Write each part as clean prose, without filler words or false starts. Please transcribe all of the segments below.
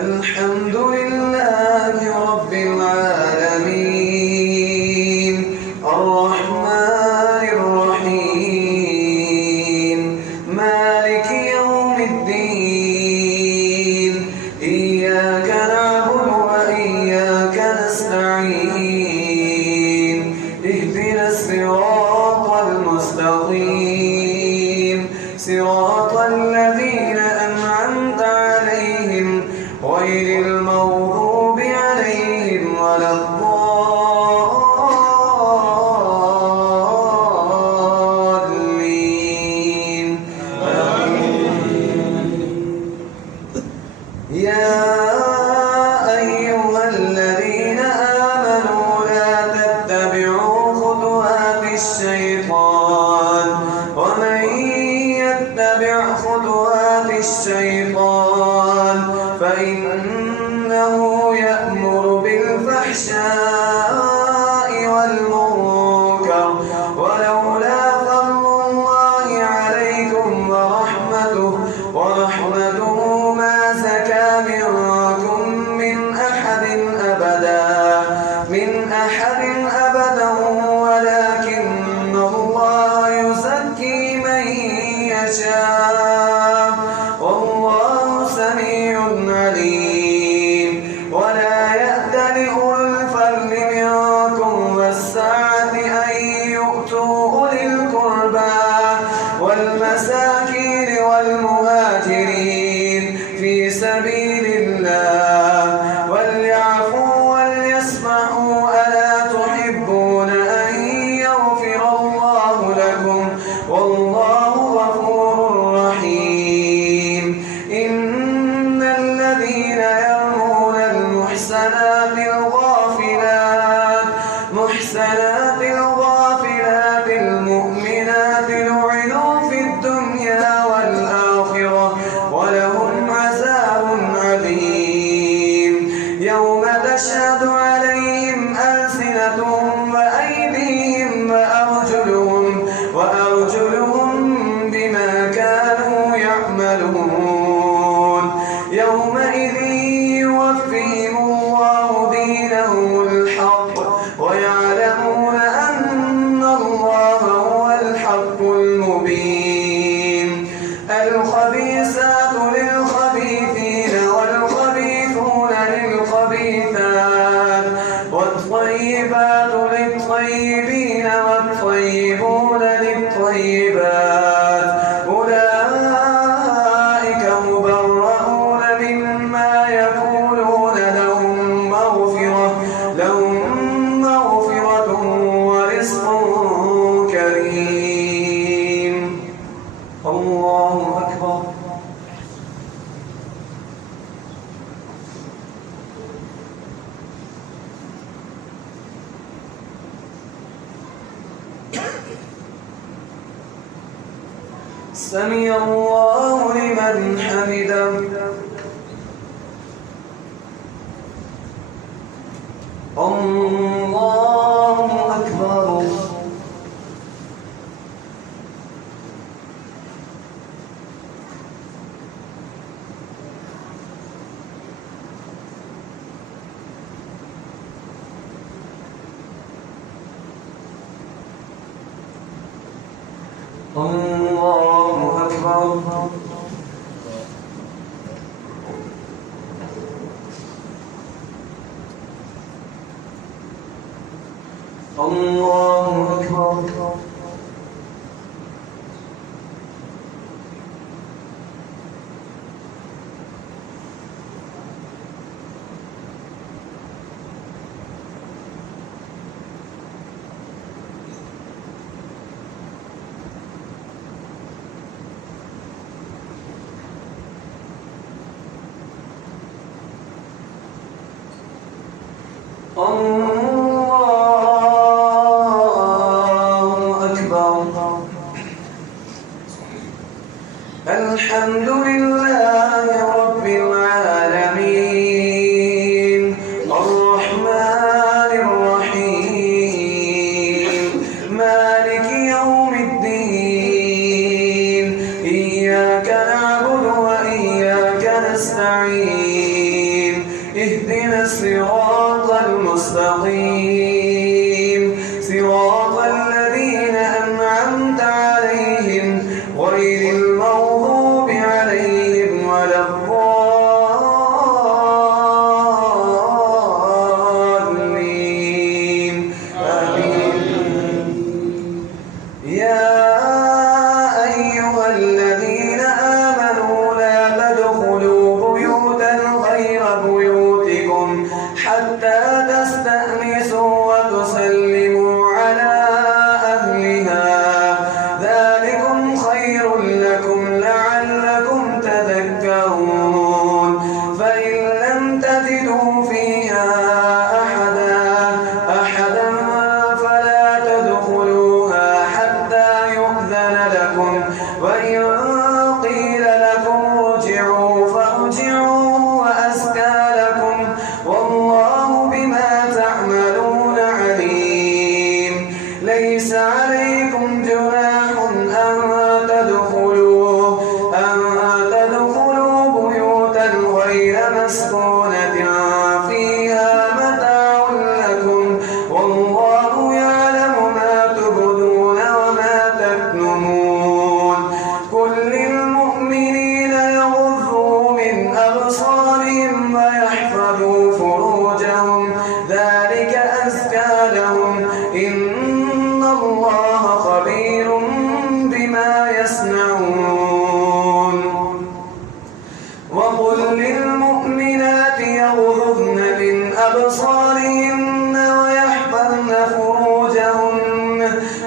الحمد لله رب العالمين الرحمن الرحيم مالك يوم الدين إياك نعبد وإياك نستعين اهدنا الصراط المستقيم صراط الذين أنعمت عليهم غير المغضوب عليهم ولا الضالين يا أيها الذين آمنوا لا تتبعوا خطوات الشيطان ومن يتبع خطوات الشيطان فإنه يأمر بالفحشاء والمنكر ولولا فضل الله عليكم ورحمته ما زكى منكم من أحد أبدا ولكن الله يزكي من يشاء والله سميع عليم ولا يأتل أولو الفضل منكم والسعة أن يؤتوا أولي القربى والمساكين والمهاجرين في سبيل الله وليعفوا وليصفحوا ألا تحبون أن يغفر الله لكم والله غفور رحيم إن الذين يرمون المحسنات الغافلات المؤمنات لعنوا في الدنيا والآخرة ولهم عذاب عليم يوم تشهد عليهم ألسنتهم وأيديهم وأرجلهم بما كانوا يعملون يومئذ يوفيهم الله دينهم الحق ويعلمون أن الله هو الحق المبين الخبيثات للخبيثين والخبيثون للخبيثات والطيبات للطيبين والطيبون للطيبات أولئك مبرؤون مما يقولون لهم مغفرة ورزق كريم الله أكبر سمع الله لمن حمده الله أكبر الله أكبر الله أكبر الحمد لله رب العالمين الرحمن الرحيم مالك يوم الدين إياك نعبد وإياك نستعين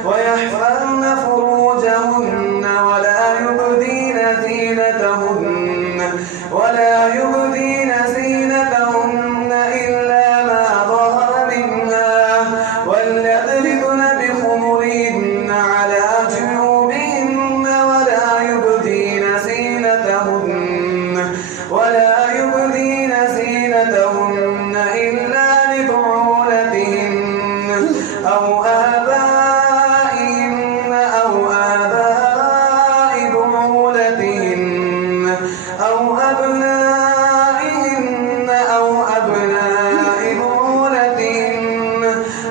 ويحفظن فروجهن ولا يبدين زينتهن إلا ما ظهر منها وليضربن بخمرهن على جيوبهن ولا يبدين زينتهن إلا لبعولتهن أو آبائهن أو آباء بعولتهن أو أبنائهن أو أبناء بعولتهن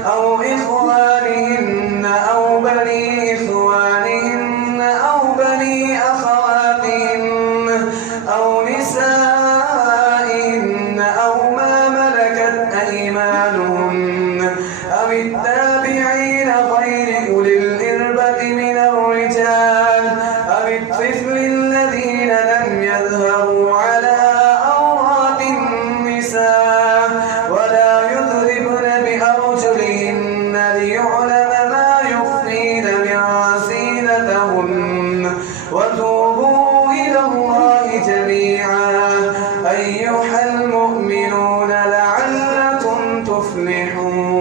أو إخوانهن أو بني إخوانهن أو بني أخواتهن أو نسائهن أو ما ملكت أيمانهن أو التابعين غير أولي الإربة من الرجال أو الطفل الذين لم يظهروا على عورات النساء ولا يضربن بأرجلهن ليعلم ما يخفين من زينتهن وتوبوا إلى الله جميعا أيها المؤمنون لعلكم تفلحون.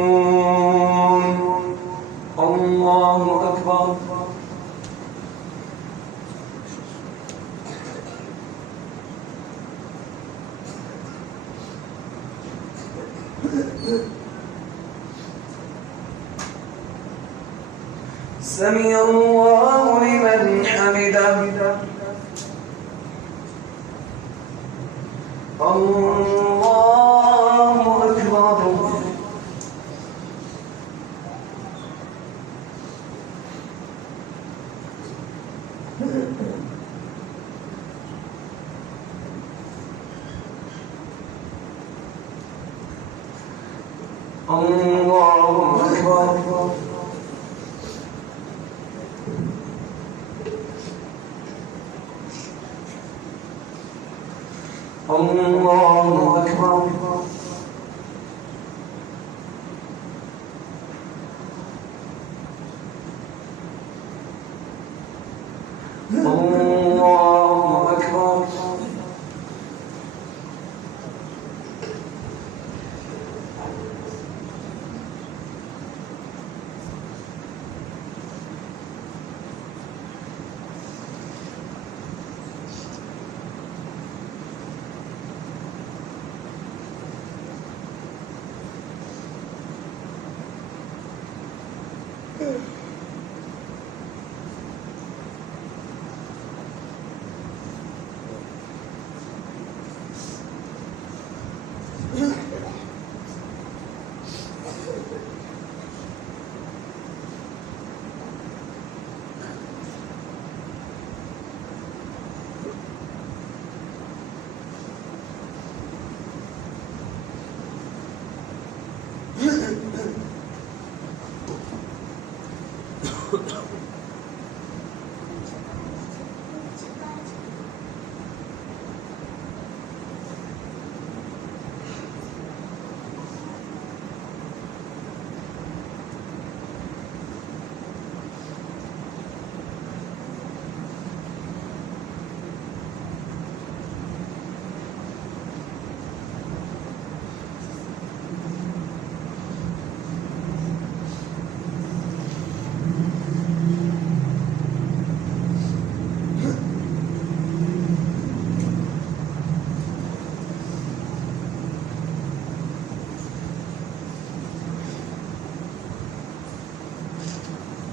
الله أكبر. سمع الله لمن حمده. الله أكبر. الله أكبر. الله أكبر. الله أكبر.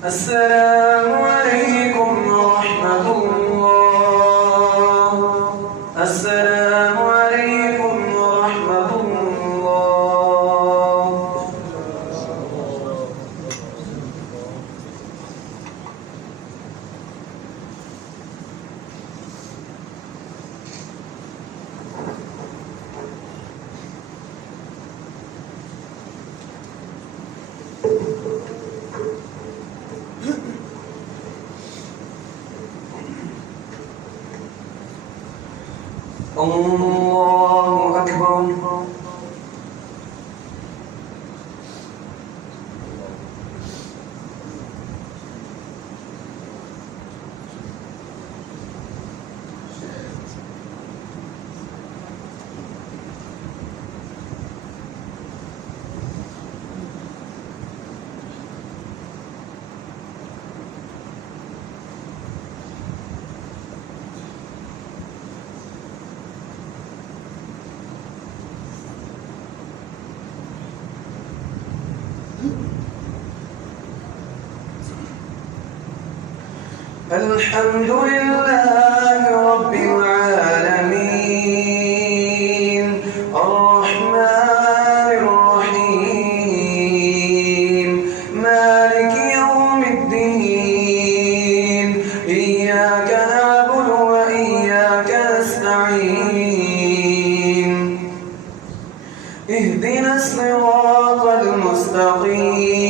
السلام عليكم ورحمة الله. السلام عليكم ورحمة الله. الله أكبر. الحمد لله رب العالمين الرحمن الرحيم مالك يوم الدين إياك نعبد وإياك نستعين اهدنا الصراط المستقيم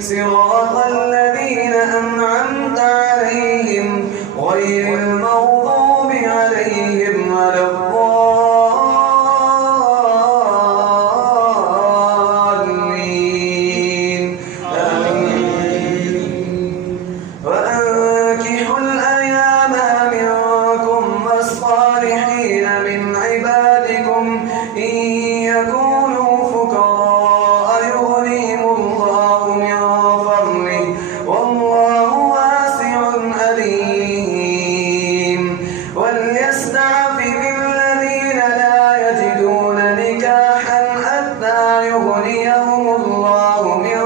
صراط الذين أنعمت عليهم غير المغضوب عليهم ولا الضالين آمين. وأنكحوا الأيام منكم والصالحين من عبادكم إن يكونوا فقراء يغنيهم الله من فضله والله واسع عليم وليستعفف الذين لا يجدون نكاحا حتى يغنيهم الله من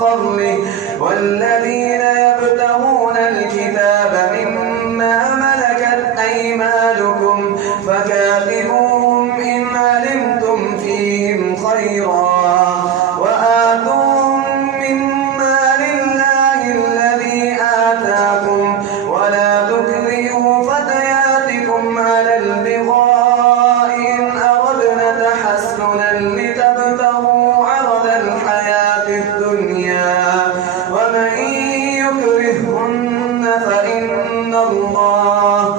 فضله والذين يبتغون الكتاب مما ملكت أيمانكم فكاتبوهم إن علمتم فيهم خيرا وآتوهم مما لله الذي آتاكم ولا تكرهوا فتياتكم على البغاء إن أردنا تحسنا لتبتغوا عرض الحياة الدنيا ومن يكرهن فإن الله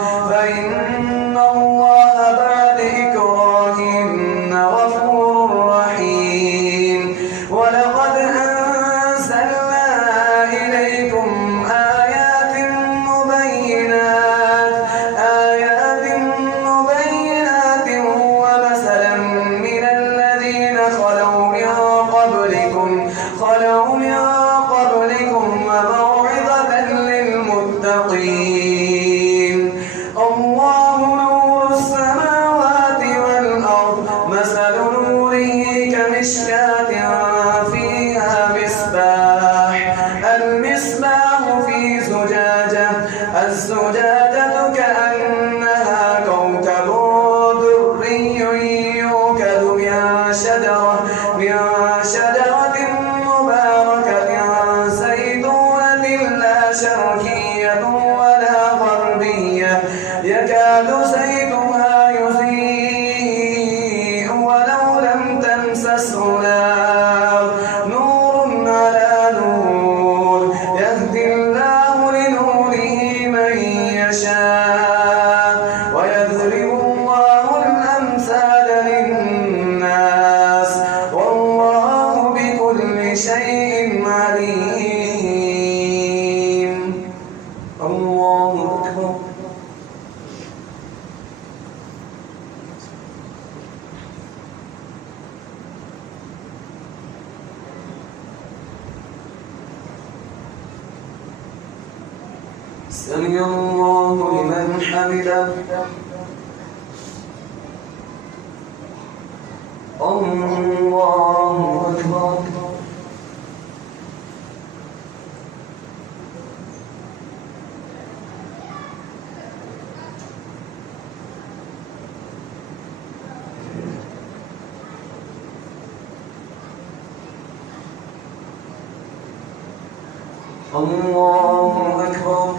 بعد إكراههن غفور رحيم ولقد أنزلنا إليكم آيات مبينات ومثلا من الذين خلوا من قبلكم وموعظة للمتقين الله نور السماوات والأرض مثل نوره كمشكاة فيها المصباح في زجاجة الزجاجة كأنها كوكب دري يوقد من شجرة مباركة زيتونة لا شرقية ولا غربية يكاد زيتها يضيء ولو لم تمسسه نار نور على نور يهدي الله لنوره من يشاء ويضرب الله الأمثال للناس والله بكل شيء عليم الله أكبر. سمع الله لمن حمده الله أكبر. الله أكبر.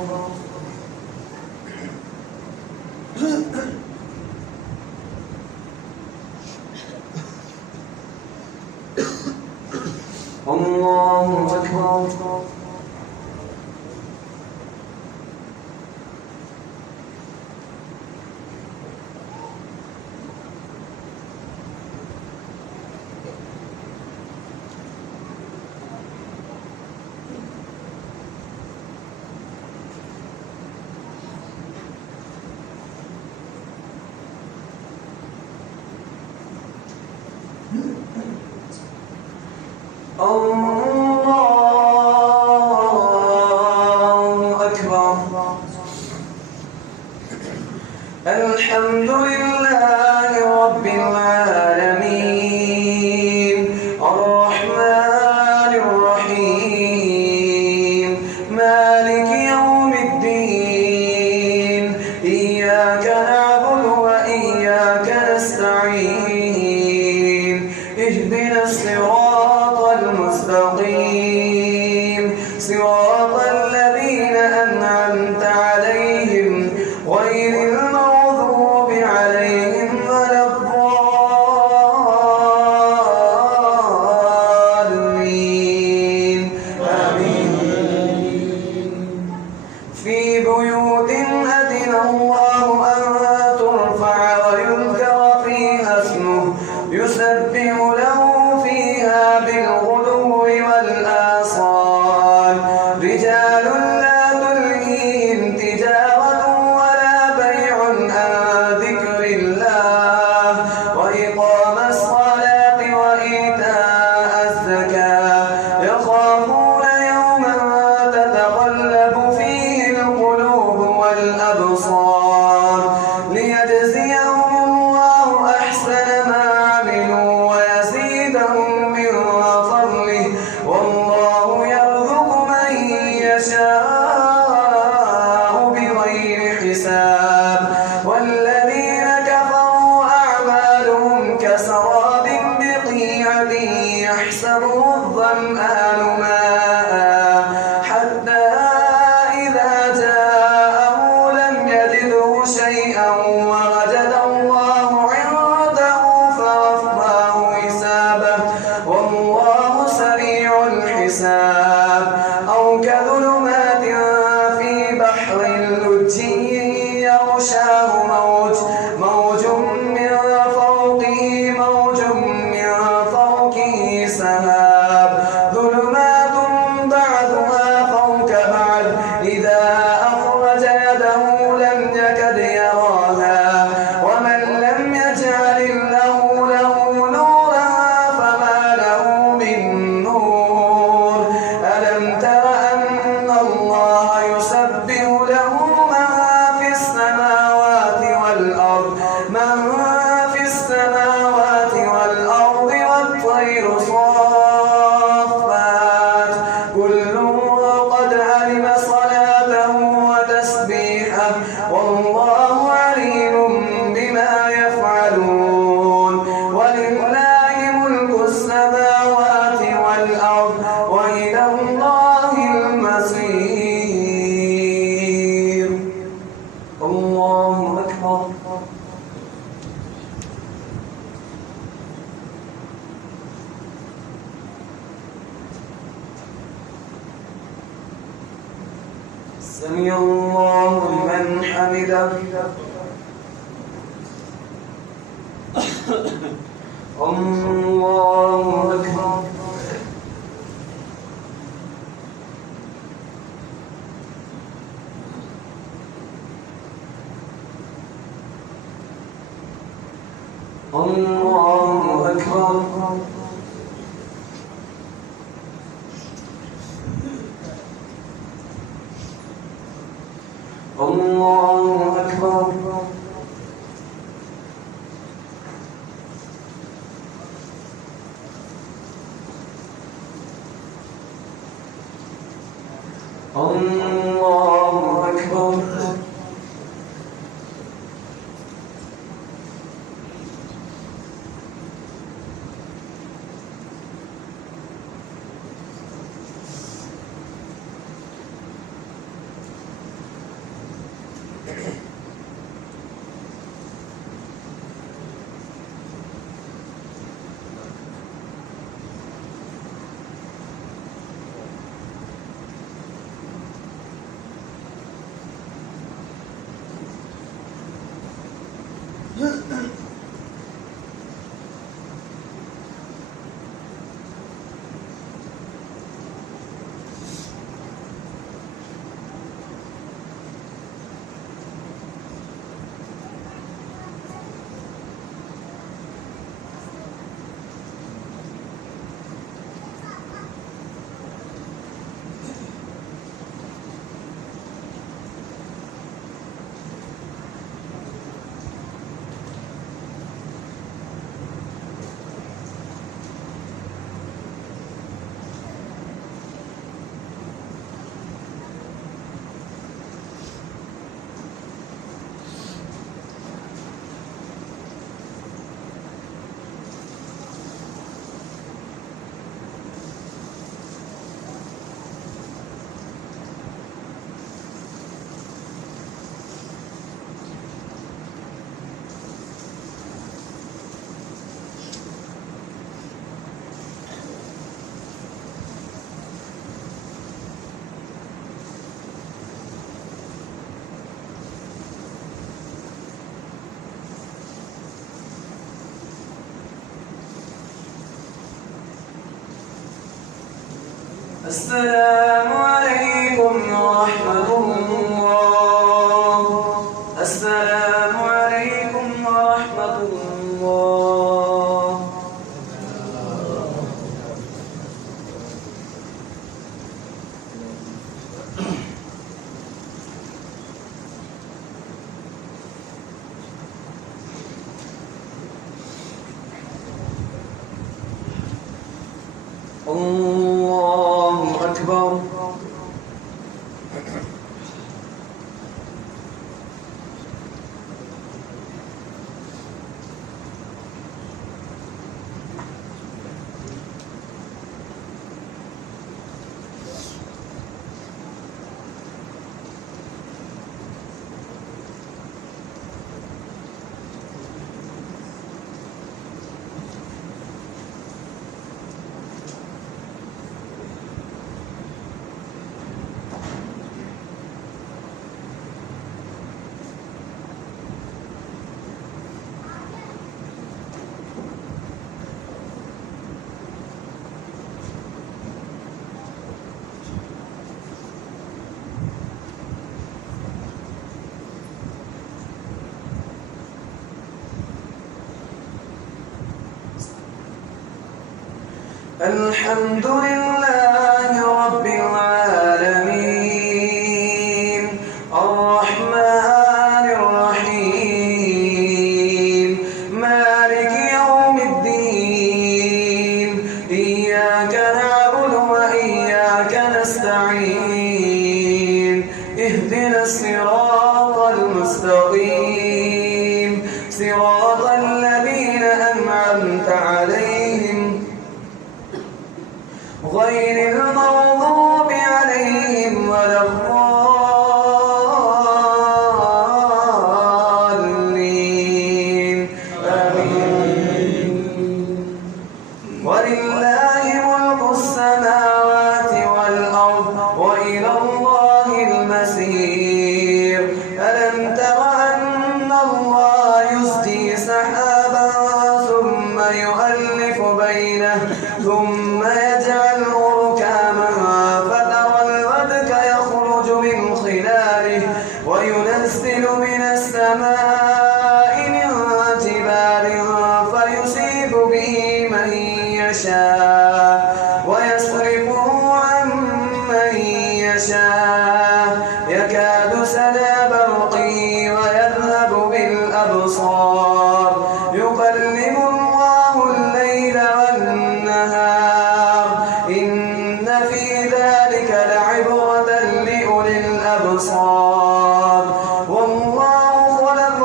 الله أكبر. الله أكبر. الحمد لله رب العالمين الرحمن الرحيم مالك يوم الرحيم صراط الذين أنعمت عليهم غير المغضوب عليهم ولا الضالين آمين. في بيوت أذن الله أن ترفع ويذكر فيها اسمه يسبح له فيها بالغدو والآصال رجال لا تلهيهم تجارة ولا بيع عن ذكر الله وإقام الصلاة وإيتاء الزكاة يخافون يوما تتقلب فيه القلوب والأبصار ليجزيهم الله أحسن ما عملوا ويزيدهم من فضله والله يرزق من يشاء بغير حساب. والذين كفروا أعمالهم كسراب بقيعة يحسبه الظمآن ماء حتى إذا جاءه لم يجده شيئا ووجد الله عنده فوفاه حسابه والله سريع الحساب. أو كظلمات في بحر لجي يغشاه موج من فوقه موج من فوقه سحاب ظلمات بعضها فوق بعض إذا أخرج يده لم يكد يراها ومن لم يجعل الله له نورا فما له من نور. ألم تر أن الله يسبح له من في السماوات والأرض والطير صافات كل قد علم صلاته وتسبيحه والله عليم بما يفعلون. ولله ملك السماوات والأرض وإلى الله المصير. الله أكبر. سمع الله لمن حمده. الله أكبر. الله أكبر. الله أكبر. الله أكبر. السلام عليكم ورحمة الله. السلام عليكم ورحمة الله. الله أكبر. الحمد لله رب العالمين الرحمن الرحيم مالك يوم الدين إياك نعبد وإياك نستعين اهدنا الصراط المستقيم صراط الذين أنعمت عليهم غير المغضوب عليهم ولا الضالين آمين. ولله ملك السماوات والأرض وإلى الله المسير. ألم تر أن الله يزجي سحابا ثم يؤلف بينه ثم يجعله ركاما فترى الودك يخرج من خلاله وينزل من السماء من جبال فيصيب به من يشاء ويصرفه عن من يشاء يكاد سنا برقه ويذهب بالأبصار يقلب الله الليل والنهار إن في ذلك لعبرة لأولي الأبصار. والله خلق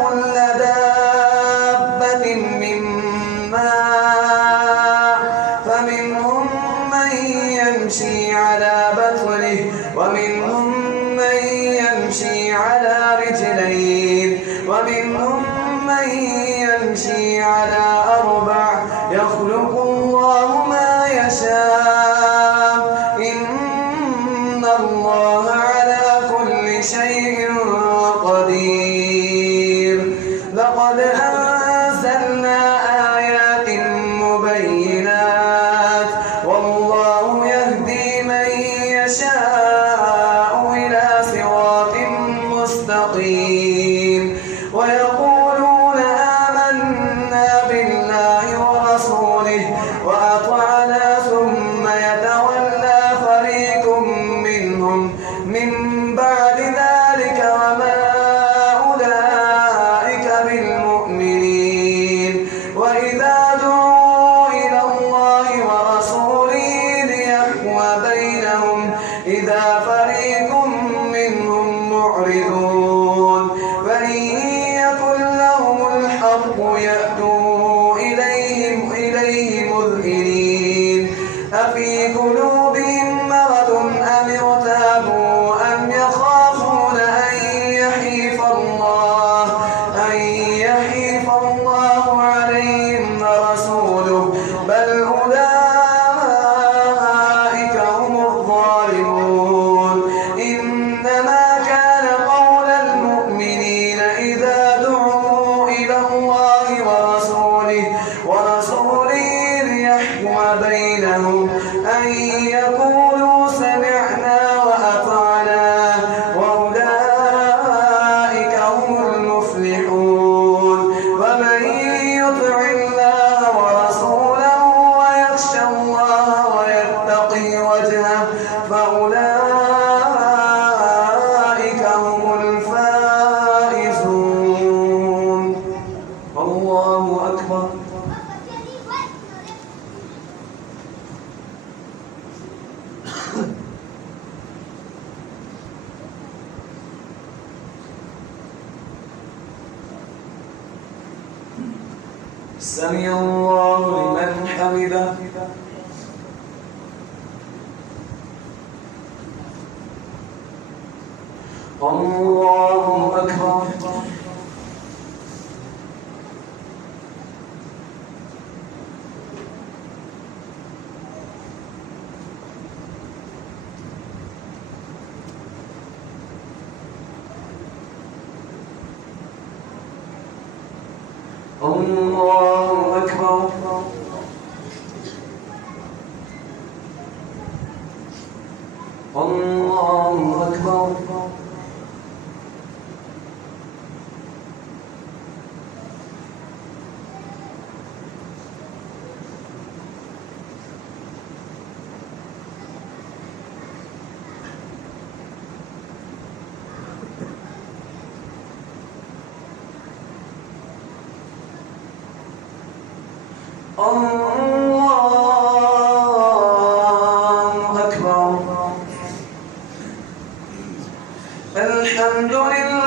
كل دابة من ماء فمنهم من يمشي على بطنه ومنهم من يمشي على رجلين ومنهم من يمشي على أربع يخلق الله ما يشاء إن الله على كل شيء قدير. لقد أنزلنا آيات مبينات والله يهدي من يشاء إلى صراط مستقيم. ويقولون آمنا بالله ورسوله وأطعنا ثم يتولى فريق منهم من بعد ذلك وما أولئك بالمؤمنين. وإذا دعوا إلى الله ورسوله ليحكم بينهم إذا فريق منهم معرضون فإن يكن لهم الحق يأتوا إليه مذعنين. أفي قلوبهم مرض أم ارتابوا أم يخافون أن يحيف الله عليهم ورسوله بل أولئك هم الظالمون. إنما كان قول المؤمنين إذا دعوا إلى الله ورسوله ليحكم بينهم لهم أن يقولوا سمعنا وأطعنا وأولئك هم المفلحون. ومن يطع الله ورسوله ويخشى الله ويتقي وجهه فأولئك هم الفائزون. الله أكبر. سمع الله لمن حمده. الله أكبر. الله أكبر. الله أكبر. الله أكبر. الحمد لله.